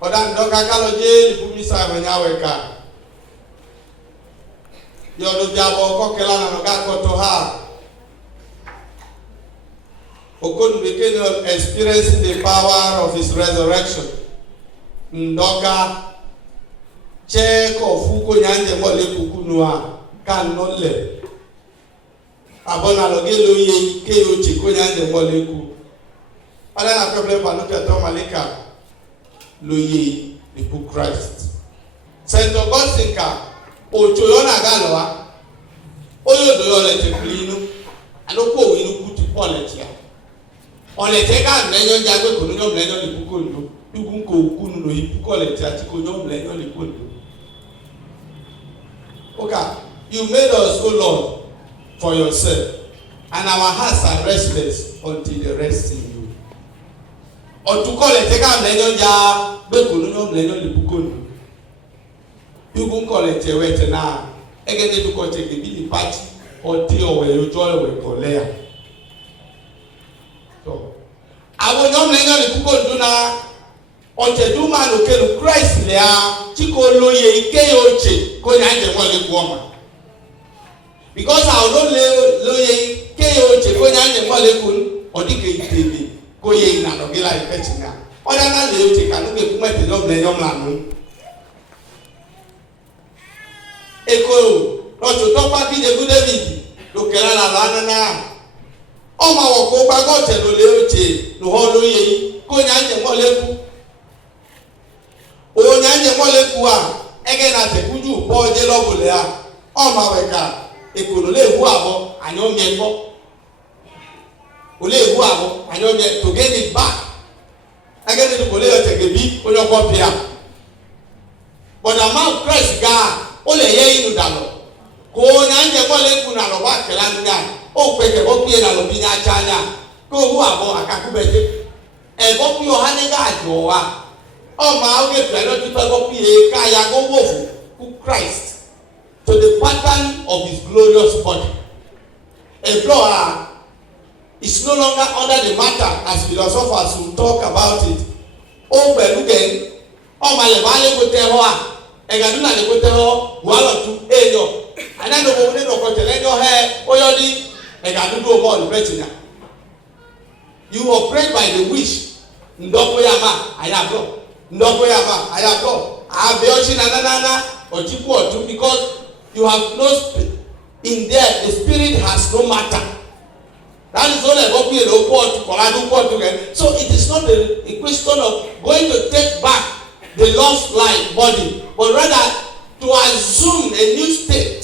Oda ndoka kaloje lipumisa wenyaweka. Yodo jabo kokela na noga koto ha. Okonu bekeno experiencing the power of his resurrection. Ndoka cheko fuko nyanje mole kukunua kanole. Abona logelo ye keyo chiko nyanje mole ku. Ala na problem pa no to malika. Loye the book Christ. Saint Augustine ka ojo na galowa. Oyo do yo le te plinu. Anoko wi nu kuti politia. Ole te ka mlenyo jagbe ko no mlenyo le buko ndo. Yugun ko kunu no ibuko le ti ati ko no mlenyo le ko ndo. Okay, you made us, O Lord, for yourself, and our hearts are restless until they rest in you. Or to call it, take out Lenonja, Bekunum, Lenon, the Bukun. You can call it a wet now. Again, to call it a billy party or tea or you joy with Colea. So, I will not Lenon, the Bukun do now. On the Duma, look Christ there, Chico Loye, Keoche, Koyan, the woman. Because I will not Loye, Keoche, Koyan, the molecule, or the K. Koye na logela ifetinga. Oda na le oche kanu ke kuma te no ble yom lanu. Eko rocho to pa ki de David lo kela la lana na. O ma wo ko gba go te lo le oche lo ho lo ye ko nya je mo leku. O nya je mo leku a ege na te kuju bo je lo bole a. O ma we ka eko lo le hu abo anyo mi enbo. Ole hu abo anyo me to get it back again to kole o tegebi onyo kopia but the man Christ ga ole ye inu dalo ko nyanje mo le ku na lo ba kela nga o peke bo pie na lo bi nya chanya ko hu abo akakubeje e bo pio ha ne ga jo wa o ma o ge pre no ti pe bo pie ka ya go wofu ku Christ to the pattern of his glorious body e blow it's no longer under the matter as philosophers will talk about it. Oh, but again, oh my valley go tell her, and I do not go tell her, well, to Ayo, and I know we don't go to let your hair, or your D, and I do more the better. You operate by the wish. Ndokoyama, I have God. Ndokoyama, I have God. I have Beoshin and or Chiku or two because you have no spirit. In there, the spirit has no matter. That is all I go to. So it is not a question of going to take back the lost life body, but rather to assume a new state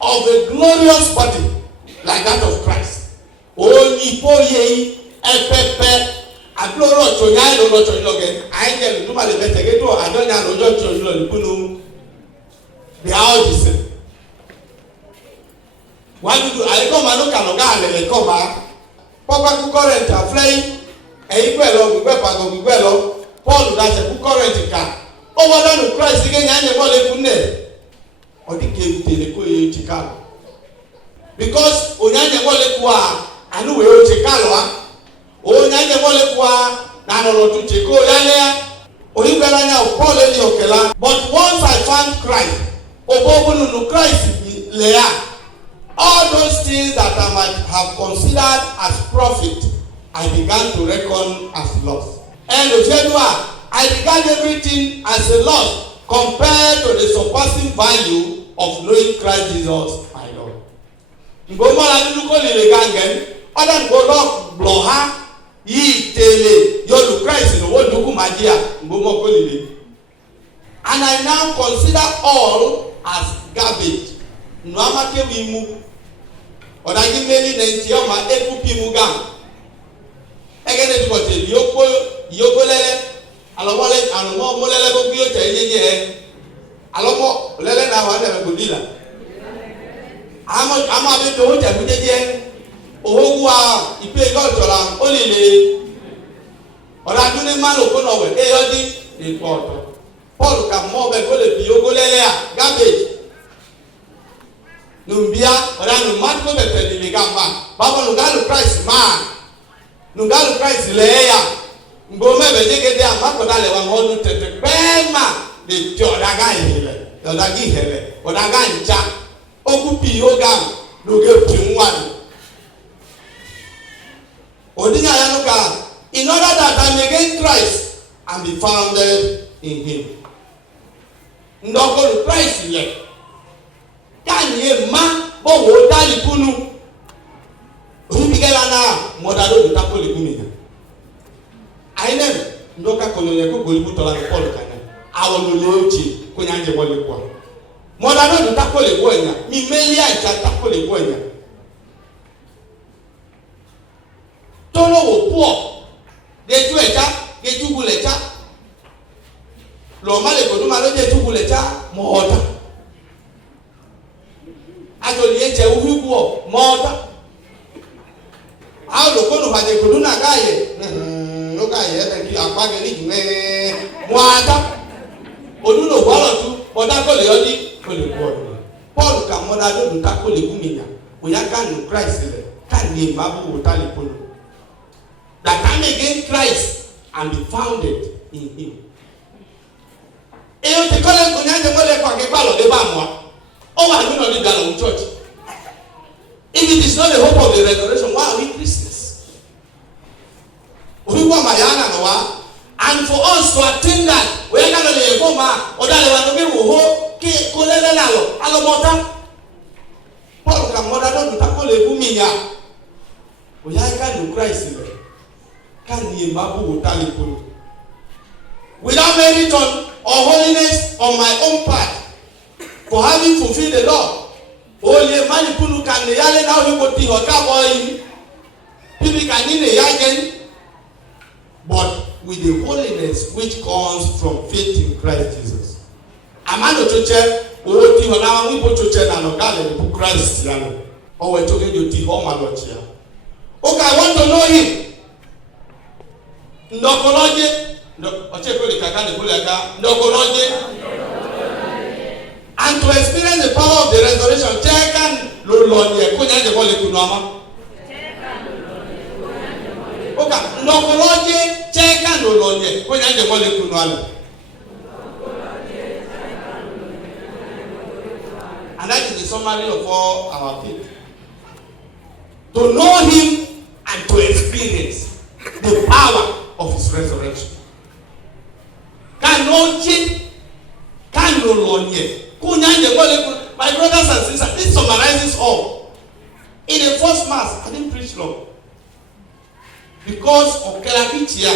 of a glorious body like that of Christ. Only for ye, epepe, abloro chonya no chonya again. I get to my better get to I don't know chonya. They are all the same. Why do I come and look at Logan come back? Papa ku current are flying, and you well, we well, Paul that's a current car. Over than Christ again, and the mole or the cave teleco Chicago. Because Onyanya Molekwa, I know where Chicago, Onyanya Molekwa, Nano to Chico, Olivia, Paul Okela. But once I found Christ, Obobu Christ, Lea. All those things that I might have considered as profit, I began to reckon as loss. And I regard everything as a loss compared to the surpassing value of knowing Christ Jesus, my Lord. Ngoma la nuko lile gangen, oda ngolo bloha yi tele yolu Christ no woduku magia ngoma ko lile. And I now consider all as garbage. No amake wimu. Oda gimeli na nti o ma epupi mu gam. Egene ti kote yoko lele alowale anomo molele go bi o te yeje alomo lele na wa na go dila. Ama bi to o te mu jeje owo a ipe go tola o lele. Oda duni ma lo ko no we e yodi ni poto. Paul ka mo be go le bi yoko lele a garbage. Numbia, or I Marco the Telegamba, Baba Nugalu Christ man, Nugalu Christ Leia, Ngome, they get de amakoda le wa honu tete bema de ti odaga ihele odaga ihele odaga ncha okupi yoga loge pinwan odinya yanuka in order that I may gain Christ and be founded in him ndoko Christ ile kanye ma bo wo dali kunu oribigela na modado do takole kunu ainem ndoka kolonye ko golibu tola ko Paul kana awon lo leochi ko nyanje wole kwa modado do takole wonya mi meli aja takole wonya tolo wo po de tu eja ge tuguleja lo male ko duma lo de tuguleja moda ajo liye je uhugo moda awo lo ko no haje ko duna gaye no gaye e ki apage ni me moada oduno wala tu moda ko le yodi ko le ko Paul ka moda do ta ko le guminya o ya kan no Christ le kan ni mabu o ta le ko that come against Christ and be founded in him. Eyo te kole ko nyanje mo le kwa ke pa lo de ba mo o wa ni no di galo church. If it is not the hope of the resurrection, why are we Christians? We want mayana no wa and for us to attain that we can only go ma o da le wa no be wo ho ke ko le la lo alo mota Paul ka moda do ta ko le bu mi ya o ya ka no Christ le kan ye mabu ta le ko without merit or holiness on my own part for having fulfilled the law. Oye mani kunu kan ne yale na o ko ti ho ka boy bibi kan ni ne yagen but with the holiness which comes from faith in Christ Jesus. Amano choche o ti ho na wi bo choche na no gale bu Christ ya no o we to ge ti ho ma lo chia. Okay, I want to know him. Ndokoloje oche ko le kaka le ko le ka ndokoloje and to experience the power of the resurrection check lo lo ni e ko nyanje ko le kunu ama oka ndokoloje check lo lo ni e ko nyanje ko le kunu ala and that is the summary of all our faith. To know him and to experience the power of his resurrection. My brothers and sisters, this summarizes all. In the first mass, I didn't preach long. Because of Kelakitia,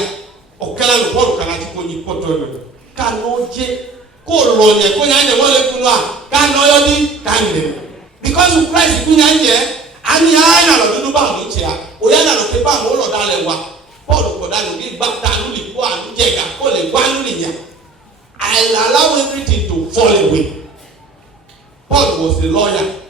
or Kelan Paul Kanatiko Potolo, Kanoje, Kolonye, Kunyanya Wale Kuna, Kanoyodi, Kande. Because of Christ, Kunyanya, and Yana Luba Mutia, Oyana no Kepa Molo Dalewa, Paul Kodano, give back Tanuli, one, Jega, Pole, one linear. I'll allow everything to fall away. Paul was a lawyer,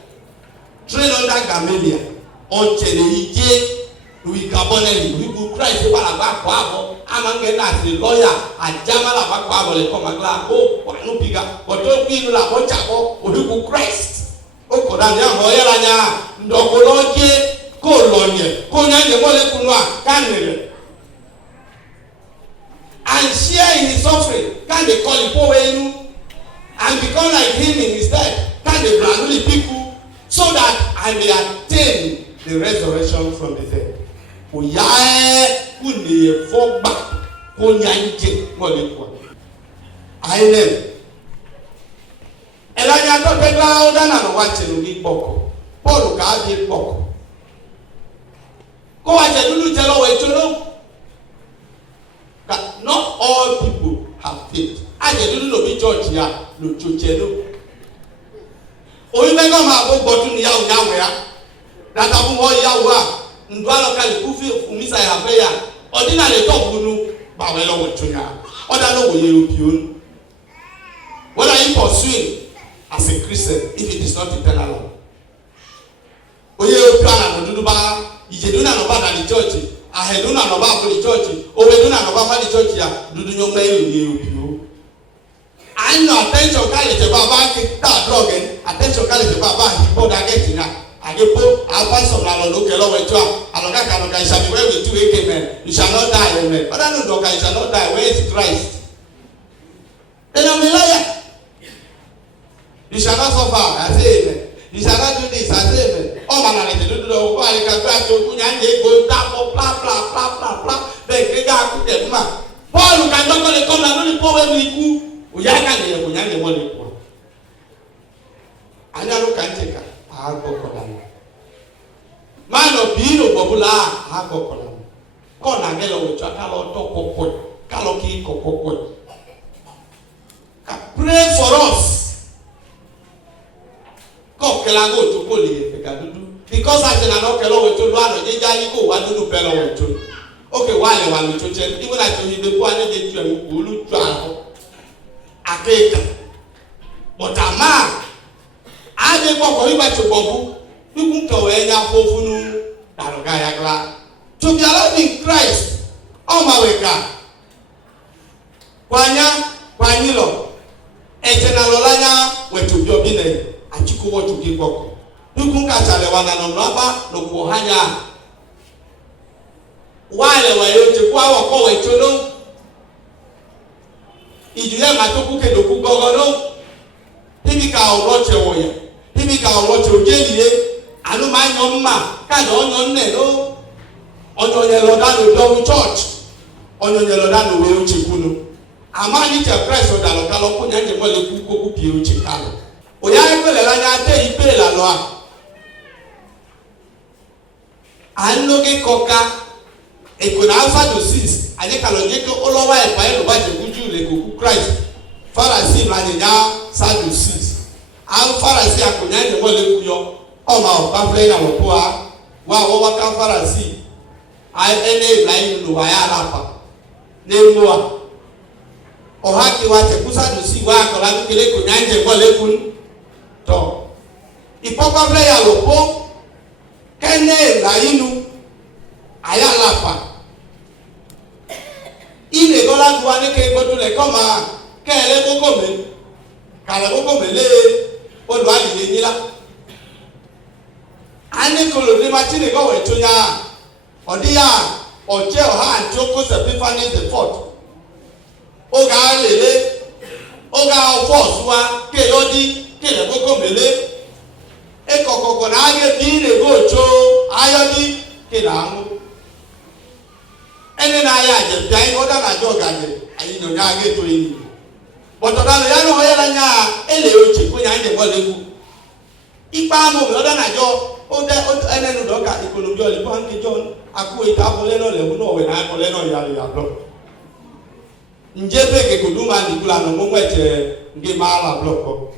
trained under Gamaliel, on Cheneyje, Louis Carbonelli, who could cry to Palabako, Amangena as a lawyer, and Jamala Bakabo, the Comagla, oh, no bigger, but don't be like Ochako, who could Christ. Oh, Kodania, Moyalanya, Ndokoloje, Kolonye, Konya, Molekunwa, Canele. And share in his suffering, can they call him Powenu and become like him in his death? Can they brandly people so that I may attain the resurrection from the dead? Oyae kuni fogba konyanje molekwa. Amen. Elanya to pegla oda na no wache no bi boko. Paul ka bi boko. Ko wache dulu jelo we cholo. Not all people have faith. I didn't know which church here, no church. Only when I'm about to Yahweh, that I'm more Yahweh, Ndwala Kalikufi, Umisa Yabeya, ordinary top Bunu, Bawelo Wachuya, or that no European. What are you pursuing as a Christian if it is not eternal law? Oye Plan and Duduba, Ijeduna no bad at the church. Aheduna no ba for the church. Obeduna no ba for the church ya. Dudu nyo mail you. I know attention college baba that drug attention college baba he bought that get na. Agepo, our pastor Nalo Kelo Wetua, Aloka shall be well with you, amen. You shall not die, amen. But I know Doka, you shall not die. Where is Christ? Then I'm a liar. You shall not suffer, I say amen. You shall not do this, I say amen. Oh man, I do the whole I can back to Kunyang, go down, blah. They can't cook them, man. Paul, you cannot come and only power we we are not here, we are the money. I never can take her. I go Kolam. Man of Pino Bobula, I go Kolam. Kona Gelo, which I cannot talk of Kaloki Koko. Pray for us. Go Kelago to Poli, because I cannot Kelo to Lano, Jaliko, what do Bello to? Okay, why you want to change? Even I told you the one that you will travel. I take but a man. I didn't walk over to Bobu. You can go in your phone. To be alive in Christ. Oh, my way, God. Quanilo. Etenalolanya went to your dinner. And you go to give up. You can catch a lewan and rubber, no Kohanya. While were to go out forward to know. If you have my toku ke doku gogono, Timika or Roche Warrior. Timika or Roche Jelly, I don't mind your ma, kind on no, on your Lodano double church, on your Lodano will chikunu. A man eat a price of the local Punya and Moluku Chicano. Oyako Lana Day Pela Loa. I know get coca. E kuna alpha to six, I think I'll get all over a pile of the good Christ. Pharisee Mania, Sadducees. I'm Pharisee, I could not the Molukuyo, oh my complain our poor, while overcome Pharisee. I any blind to Wayalapa. Name more. Or Haki was a Pusa to see why I could not the Molekun. Talk. If Papa play a lopo, can name Lainu Ayalapa. Ile gola duane ke godu le koma kele boko me kala boko me le odu ali le nila ani kolo de machine go we tunya odi ya oje oha antoko se Epiphany the fourth oga lele oga force wa ke yodi kele boko me le e kokoko na age bi le go cho ayodi ke na amu ene na ya je dai oda na jo gaje ayi no nya ge to yi but oda no ya no ya la nya ele ochi ko nya nje mo leku ipa mo oda na jo oda ene no do ka economy o le ban ke jo aku e ta bo le no le wo no we na ko le no ya le ya block nje be ke ko du ma ni kula no mo mweche nge ma la block ko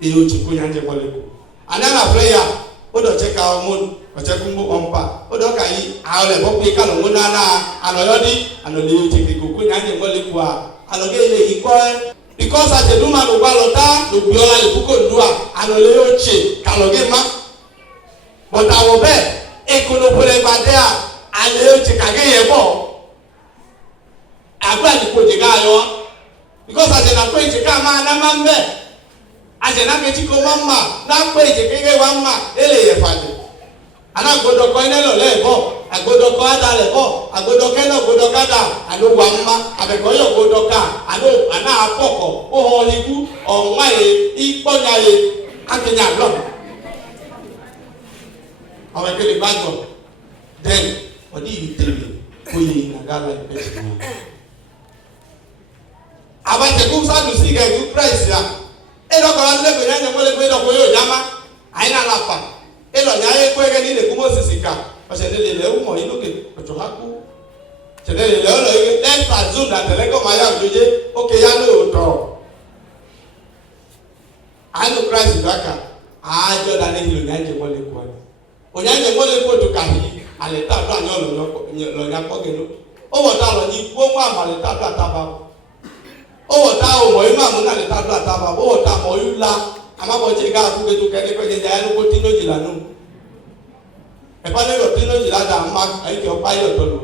e ochi ko nya nje mo leku anana prayer odo check our moon Ochekumbo ompa odoka yi awle bopi kalo ngunana anoyodi anole chekikuku nyanje molekwa alogele iko because ajeduma no balota no biola lepuko ndua anole oche kaloge ma but awobe ekono pole badea ale oche kage yebo agba ni ko jega yo because ajena ko jega ma na mambe ajena ke chiko mama na ko jega mama ele yefade ana godo ko ene lo lebo agodo ko ada lebo agodo ke no godo kada anu wa mma abeko yo godo ka anu ana apoko o ho liku o nwaye iponya ye akenya lo awe ke le bago then odi yitebe ko yi na gala pe abate ku sa du si ga ku price ya e lo ko la le ko nya mo le ko do ko yo jama aina la pa elo nyaye kwege ni le kumo sisika ose le le umo inuke otohaku tele le lo next azun da tele ko maya joje okay ya no to anu Christ baka ajo da ne hilo nyaje mole kwa onyaje mole ko to kahi ale ta do anyo lo nya ko gelo o wo ta lo ni wo ma ma le ta do ataba o wo ta o mo ima mu na le ta do ataba o wo ta mo yula amabo chega akuge to kene ko je ya no ko tino jilanu e pa le lo tino jilada ma ai ke pa yo to lo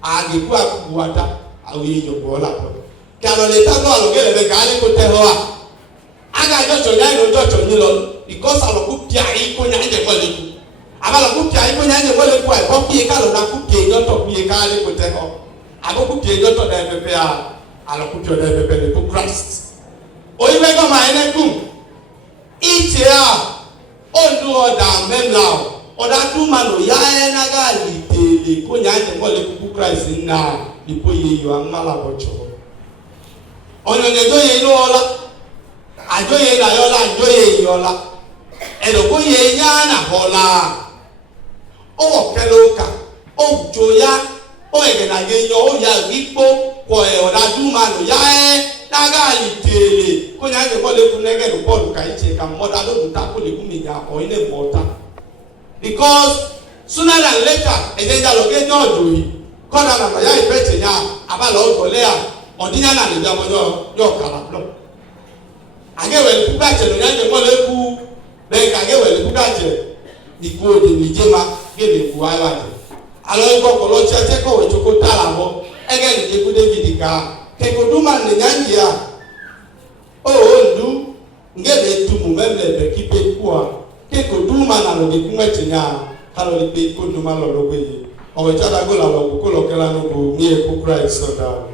agi ku aku wata awi yo bola ko kalo le ta no lo gele be gale ko te ho aga jo cho ya no jo cho ni lo because aloku pia iko nyanje moleku abaloku pia iko nyanje moleku ai ko pie ka lo na ku pie yo to pie ka le ko te ko aboku pie yo to da pepe a aloku pie da pepe le ko Christ oyibe go ma ene ku iche a ondu oda memla oda tu mano ya ena ga litele ko nyanje moleku Christ na ipo ye yo amala bocho onye do ye no ola ajo ye na yola ajo ye yola edo ko ye nya na hola o keloka o joya o ege na ge yo o ya wipo ko e oda du manu ya na ga litele ko nya je ko le kun nege do ball ka iche ka moda do ta ko le kun mi ya o ile mota because sooner than later ejenja lo ge no do yi ko na na ya ife nya abalo go le a odinya na le jamo yo kala lo agewele kugaje no nyanje mole ku be kagewele kugaje iko de nijema gebe ku awaje alo ko kolo cheche ko wechoko talabo ege ni ku David ka ke ko duma ne nyanje ya o ndu ngebe tumu memle be kipe kuwa ke ko duma na lo de ku mechenya kalo le be ko duma lo lo gbe o we chada go la lo ko lo kela no ko mi e ku Christ so da